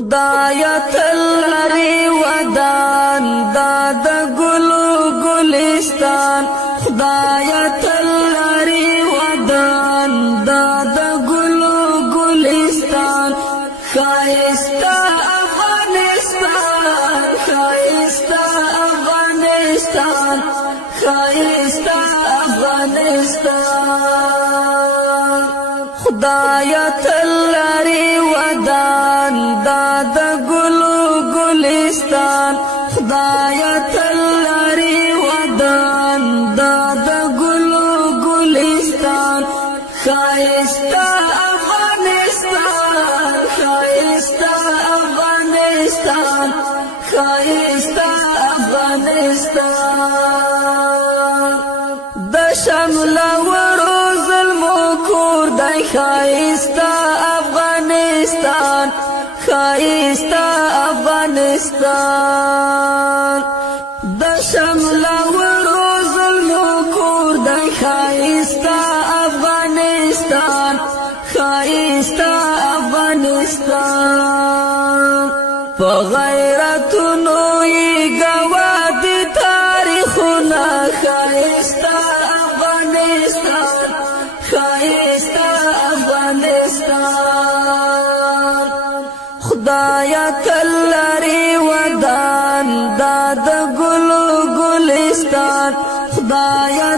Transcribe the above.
خدایا تلری ودان داد گلو گلستان خدایا تلری ودان داد گلو گلستان خایستا افغانستان خایستا افغانستان خایستا افغانستان خدایا تلری ودان داد گلو گلستان خدایا تلری ودان داد گلو گلستان خایستا افغانستان خایستا افغانستان خایستا افغانستان د شمل ورو ظلمو کور دی خایستا افغانستان خایستا افغانستان د شمل ورو ظلمو کور دی خایستا افغانستان خایستا افغانستان په غیرتونو یې ګواه دي تاریخونه خایستا افغانستان خایستا افغانستان خدایا تلری ودان داد گلو گلستان خدایا